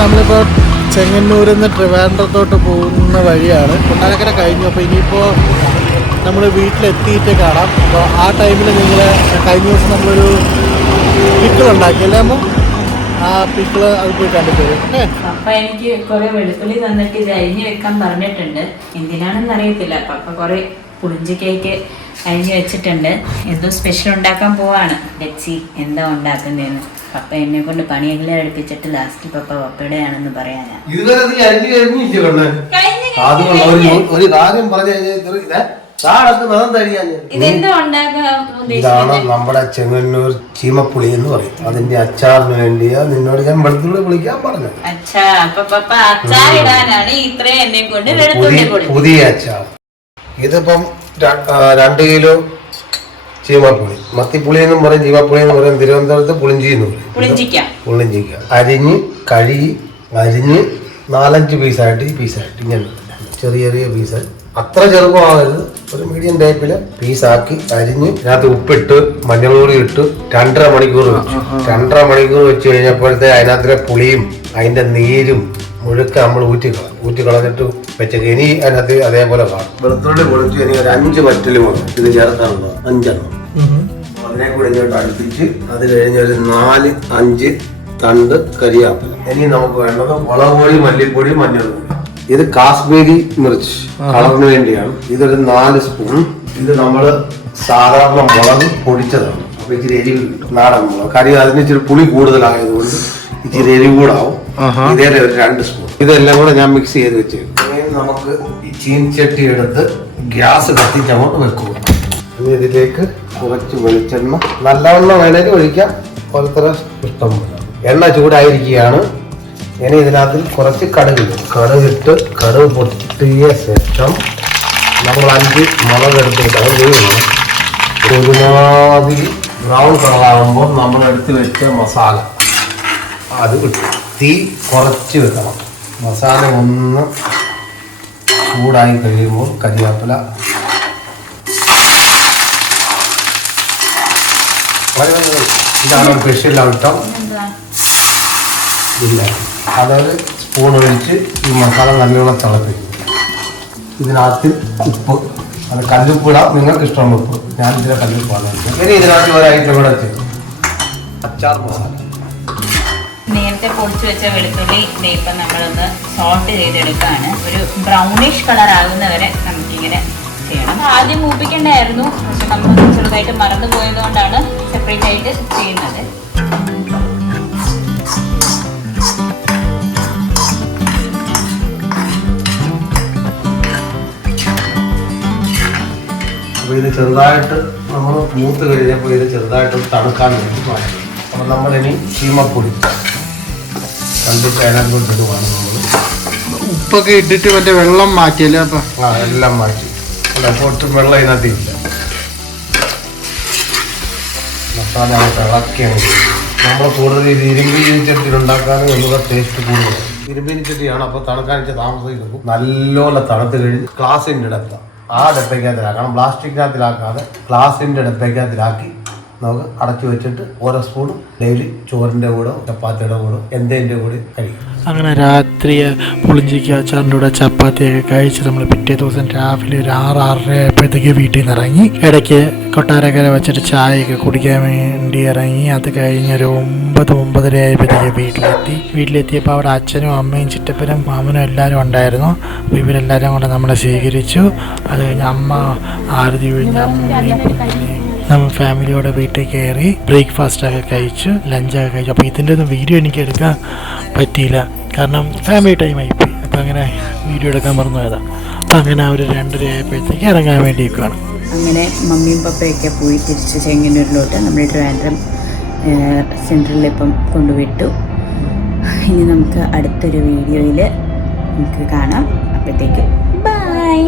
നമ്മളിപ്പോൾ ചെങ്ങന്നൂരിൽ നിന്ന് ട്രിവാൻഡ്രത്തോട്ട് പോകുന്ന വഴിയാണ്. കൊട്ടാരക്കര കഴിഞ്ഞു. അപ്പോൾ ഇനിയിപ്പോൾ നമ്മൾ വീട്ടിലെത്തിയിട്ട് കാണാം. അപ്പോൾ ആ ടൈമിൽ നിങ്ങൾ കഴിഞ്ഞ ദിവസം നമ്മളൊരു പിക്കിളുണ്ടാക്കി അല്ലേ അമ്മ? ആ പിക്കിള് അത് പോയി കണ്ടിട്ട് വരും. പപ്പ എനിക്ക് കുറെ വെളുത്തുള്ളി തന്നിട്ട് ഇത് അരിഞ്ഞു വെക്കാൻ പറഞ്ഞിട്ടുണ്ട്. എന്തിനാണെന്ന് അറിയത്തില്ല. പപ്പ കുറെ പുളിഞ്ചി കേക്ക് അരിഞ്ഞു വെച്ചിട്ടുണ്ട്. എന്തോ സ്പെഷ്യൽ ഉണ്ടാക്കാൻ പോവാണ്. ലെറ്റ്സി എന്താ ഉണ്ടാക്കുന്നതെന്ന്. പപ്പ എന്നെ കൊണ്ട് പണിയെല്ലാം എടുപ്പിച്ചിട്ട് ലാസ്റ്റ് പപ്പയുടെ ആണെന്ന് പറയാനാ. ഇതാണ് നമ്മുടെ ചെങ്ങന്നൂർ ചീമപ്പുളി എന്ന് പറയും. അതിന്റെ അച്ചാറിന് വേണ്ടിയാ നിന്നോട് ഞാൻ വെളുത്തുള്ളി പൊളിക്കാൻ പറഞ്ഞത്. പുതിയ അച്ചാർ. ഇതിപ്പം 2 കിലോ ചീമപ്പുളി. മത്തിപ്പുളി എന്നും പറയും, ചീമപ്പുളി എന്ന് പറയും. തിരുവനന്തപുരത്ത് പുളിഞ്ചി എന്ന് പറയും. പുളിഞ്ചിക്ക അരിഞ്ഞ് കഴുകി അരിഞ്ഞ് 4-5 പീസായിട്ട് ഇങ്ങനെ ചെറിയ ചെറിയ പീസ്. അത്ര ചെറുപ്പമാകരുത്, ഒരു മീഡിയം ടൈപ്പില് പീസാക്കി അരിഞ്ഞ് അതിനകത്ത് ഉപ്പിട്ട് മഞ്ഞൾപ്പൊടി ഇട്ട് 2.5 മണിക്കൂർ വെച്ചു. 2.5 മണിക്കൂർ വെച്ച് കഴിഞ്ഞപ്പോഴത്തെ അതിനകത്തിലെ പുളിയും അതിന്റെ നീരും മുഴുക്ക നമ്മൾ ഊറ്റി കളഞ്ഞിട്ട് വെച്ചേക്ക്. ഇനി അതിനകത്ത് അതേപോലെ കാണും. വെളുത്തുള്ളി പൊളിച്ച് ഇനി ഒരു 5 വറ്റലും കൂടെ ഇത് ചേർക്കാനുള്ളത് 5 എണ്ണം. അതിനെ കൂടെ ഇങ്ങോട്ട് അടുപ്പിച്ച് അത് കഴിഞ്ഞ് ഒരു 4-5 തണ്ട് കരിയാപ്പില. ഇനി നമുക്ക് വേണ്ടത് മുളകുപൊടി, മല്ലിപ്പൊടി, മഞ്ഞൾപ്പൊടി. ഇത് കാശ്മീരി മിർച്ച് കളറിന് വേണ്ടിയാണ്. ഇതൊരു 4 സ്പൂൺ. ഇത് നമ്മള് സാധാരണ മുളക് പൊടിച്ചതാണ്. അപ്പൊ ഇച്ചിരി എരിവ് കിട്ടും. നാടൻ മുളക് കറി അതിന് ഇച്ചിരി പുളി കൂടുതലായതുകൊണ്ട് ഇച്ചിരി എരിവ് കൂടെ ആവും. ഇതേ ഒരു 2 സ്പൂൺ. ഇതെല്ലാം കൂടെ ഞാൻ മിക്സ് ചെയ്ത് വെച്ചേക്കും. നമുക്ക് ഈ ചീൻചട്ടി എടുത്ത് ഗ്യാസ് കത്തിച്ച് അങ്ങോട്ട് വെക്കുക. ഇനി ഇതിലേക്ക് കുറച്ച് വെളിച്ചെണ്ണ, നല്ലവണ്ണം വേണേലും ഒഴിക്കാം, ഓരോരുത്തരുടെ ഇഷ്ടം പോലെ. എണ്ണ ചൂടായിരിക്കുകയാണ്. ഇനി ഇതിനകത്ത് കുറച്ച് കടുകിട്ട് കടുക് പൊട്ടിയ ശേഷം നമ്മൾ 5 മുളക് എടുത്തിട്ട് ഒരുമാതിരി ബ്രൗൺ കളറാകുമ്പോൾ നമ്മൾ എടുത്ത് വെച്ച മസാല അത് തീ കുറച്ച് വെക്കണം. മസാല ഒന്ന് ചൂടായി കഴിയുമ്പോൾ കരിവേപ്പില, ഇതാണ് സ്പെഷ്യൽ ഐറ്റം. ഇല്ല, അതായത് സ്പൂൺ ഒഴിച്ച് ഈ മസാല നല്ലോണം തിളപ്പിക്കും. ഇതിനകത്ത് ഉപ്പ്, അത് കല്ലുപ്പ് ഇടാം, നിങ്ങൾക്ക് ഇഷ്ടമുള്ള ഉപ്പ്. ഞാൻ ഇതിലെ കല്ലുപ്പാണ്. ഇനി ഇതിനകത്ത് ഒരു ഐറ്റം കൂടെ ചെയ്യും, അച്ചാർ മസാല. നേരത്തെ പൊടിച്ചു വെച്ച വെളുത്തുള്ളി ഇപ്പം നമ്മളൊന്ന് സോൾട്ട് ചെയ്തെടുക്കുകയാണ്. ഒരു ബ്രൗണിഷ് കളർ ആകുന്നവരെ നമുക്കിങ്ങനെ ചെയ്യണം. ആദ്യം മൂപ്പിക്കണ്ടായിരുന്നു, പക്ഷെ നമ്മൾ ചെറുതായിട്ട് മറന്നു പോയതുകൊണ്ടാണ് സെപ്പറേറ്റ് ആയിട്ട് ചെയ്യുന്നത്. അപ്പോൾ ഇത് ചെറുതായിട്ട് നമ്മൾ മൂത്ത് കഴിഞ്ഞപ്പോൾ ഇത് ചെറുതായിട്ട് തണുക്കാൻ വേണ്ടി മാറ്റി. അപ്പോൾ നമ്മളിനി ചീമപ്പൊടി കണ്ടിട്ട് അതിനകത്തോട്ട് ഇടുവാണ്. നമ്മൾ ഉപ്പൊക്കെ ഇട്ടിട്ട് മറ്റേ വെള്ളം മാറ്റിയല്ലേ അപ്പം? എല്ലാം മാറ്റി. അല്ല, ഒട്ടും വെള്ളം ഇതിനകത്ത് ഇല്ല. മസാല ഇളക്കിയാണ്. നമ്മൾ കൂടുതൽ ഇരുമ്പിന് ചട്ടി ഉണ്ടാക്കാനും നമുക്ക് ടേസ്റ്റ് കൂടുതലാണ്. ഇരുമ്പിന് ചട്ടിയാണ്. അപ്പോൾ തണുക്കാൻ താമസിക്കുന്നു. നല്ലോണം തണുത്ത് കഴിഞ്ഞ് ഗ്ലാസിൻ്റെ ഇടത്തിലാണ്, ആ ഡപ്പയ്ക്കകത്തിലാക്കണം. പ്ലാസ്റ്റിക്കിനകത്തിലാക്കാതെ ഗ്ലാസിൻ്റെ ഡപ്പയ്ക്കകത്തിലാക്കി നമുക്ക് അടച്ചു വെച്ചിട്ട് ഓരോ സ്പൂണും ഡെയിലി ചോറിൻ്റെ കൂടെ ചപ്പാത്തിയുടെ കൂടെ എന്തിൻ്റെ കൂടെ കഴിക്കും. അങ്ങനെ രാത്രി പുളിഞ്ചിക്ക് അച്ചാറിൻ്റെ കൂടെ ചപ്പാത്തിയൊക്കെ കഴിച്ച് നമ്മൾ പിറ്റേ ദിവസം രാവിലെ ഒരു 6-6:30 ആയപ്പോഴത്തേക്ക് വീട്ടിൽ നിന്ന് ഇറങ്ങി. ഇടയ്ക്ക് കൊട്ടാരക്കര വെച്ചിട്ട് ചായയൊക്കെ കുടിക്കാൻ വേണ്ടി ഇറങ്ങി. അത് കഴിഞ്ഞൊരു 9-9:30 ആയപ്പോഴത്തേക്ക് വീട്ടിലെത്തിയപ്പോൾ അവിടെ അച്ഛനും അമ്മയും ചിറ്റപ്പനും മാമനും എല്ലാവരും ഉണ്ടായിരുന്നു. അപ്പോൾ ഇവരെല്ലാവരും കൂടെ നമ്മളെ സ്വീകരിച്ചു. അത് കഴിഞ്ഞ് അമ്മ ആരതി ഒഴിഞ്ഞ് നമ്മൾ ഫാമിലിയോടെ വീട്ടിൽ കയറി ബ്രേക്ക്ഫാസ്റ്റൊക്കെ കഴിച്ചു, ലഞ്ചൊക്കെ കഴിച്ചു. അപ്പോൾ ഇതിൻ്റെ ഒന്നും വീഡിയോ എനിക്ക് എടുക്കാൻ പറ്റിയില്ല, കാരണം ഫാമിലി ടൈം ആയിപ്പോയി. അപ്പോൾ അങ്ങനെ വീഡിയോ എടുക്കാൻ മറന്നു പോയതാണ്. അപ്പോൾ അങ്ങനെ ഒരു 2:30 ആയപ്പോഴത്തേക്ക് ഇറങ്ങാൻ വേണ്ടിയിരിക്കുകയാണ്. അങ്ങനെ മമ്മിയും പപ്പയൊക്കെ പോയി തിരിച്ച് ചെങ്ങന്നൂരിലോട്ട് നമ്മൾ ട്രിവാൻഡ്രം സെൻട്രലിൽ ഇപ്പം കൊണ്ടുവിട്ടു. ഇനി നമുക്ക് അടുത്തൊരു വീഡിയോയിൽ നമുക്ക് കാണാം. അപ്പോഴത്തേക്ക് ബൈ.